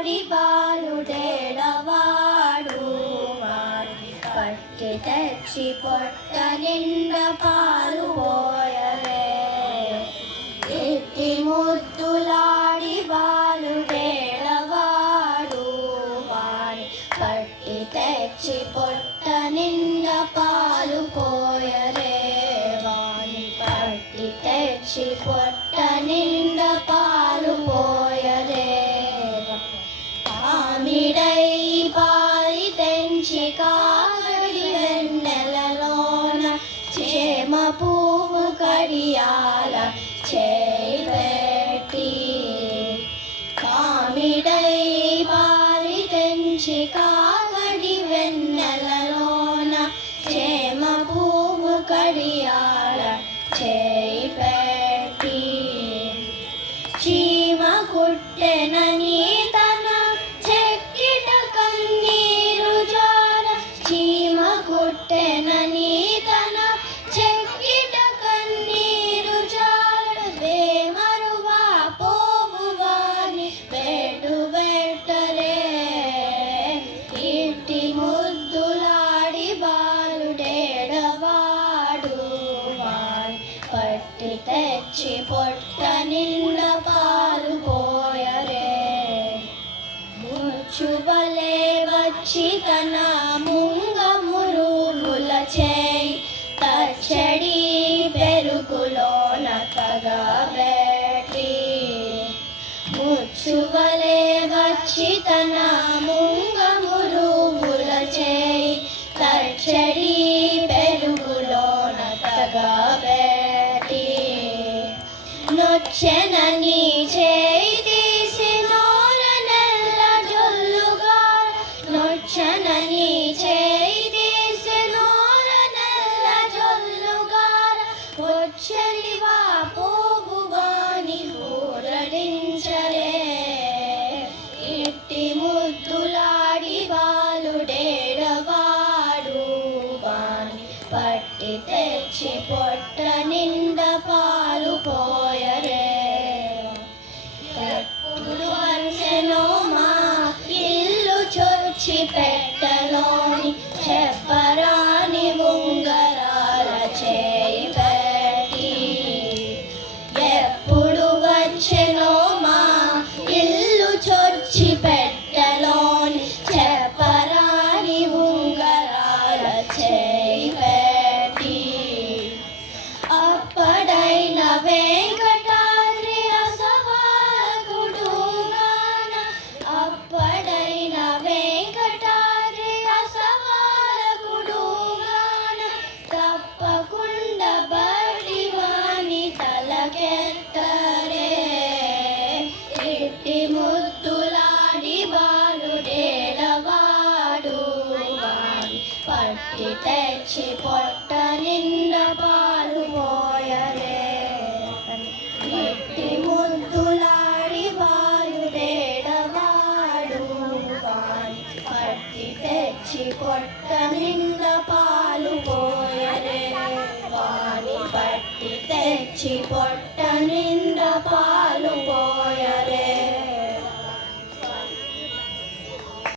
బాలుడేడవాడు వాణ్ణి పట్టి తెచ్చి పొట్ట నిండా పాలు పోయరే. ఇట్టి ముద్దులాడి బాలుడేడవాడు వాణ్ణి పట్టి తెచ్చి పొట్ట నిండా పాలు పోయరే. వాణ్ణి పట్టి తెచ్చి పొట్ట నిండా పాలు పోయరే. పామిడై పారి తెంచి కాగడి వెన్నెలలోన చేమ పువ్వు కడియాల చేయి పెట్టి. పామిడై పారి తెంచి కాగడి వెన్నెలలోన చేమ పువ్వు కడియాల చేయి పెట్టి. చీమ కుట్టెనని తన చెక్కిట కన్నీరు జార. చీమ కుట్టెనని తన చెక్కిట కన్నీరు జార. వేమరువా పోవువాని బెడు పెట్టరే. ఇట్టి ముద్దులాడి బాలుడేడవాడు వాణ్ణి పట్టి తెచ్చి పొట్ట నిండా పాలు పోయరే. ముచ్చువలే వచ్చి తన ముంగమురుగుల చేయి తచ్చడి పెరుగులోన తగబెట్టి. ముచ్చువలే వచ్చి తన ముంగమురుగుల చేయి తచ్చడి పెరుగులోన తగబెట్టి. నొచ్చెనని చేయి తీసి నోర నెల్ల జొల్లుగార. నొచ్చెనని చేయి తీసి నోర నెల్ల జొల్లుగార. వచ్చలివా పోవువాని ఊరడించరే. ఇట్టి ముద్దులాడి బాలుడేడవాడు వాణ్ణి పట్టి తెచ్చి పొట్ట నిండా పాలు పోయరే. ఎప్పుడు వచ్చెనో మా ఇల్లు చొచ్చి పెట్టలోని చెప్పరాని ఉంగరాల చేయి పెట్టి. ఎప్పుడు వచ్చెనో మా ఇల్లు చొచ్చి పెట్టలోని చెప్పరాని ఉంగరాల చేయి పెట్టి. అప్పడైన వెంకటాద్రి అసవాలకుడుగాన. అప్పడైన వెంకటాద్రి అసవాలకుడుగాన. తప్పకుండా బడివాని తలకెత్తరే. ఇట్టి ముద్దులాడి బాలుడేడవాడు వాణ్ణి పట్టి తెచ్చి పొట్ట నిండా పాలు పోయరే. ఇట్టి ముద్దులాడి బాలుడేడవాడు వాణ్ణి పట్టి తెచ్చి పొట్ట నిండా పాలు పోయరే. వాణ్ణి పట్టి తెచ్చి పొట్ట నిండా పాలు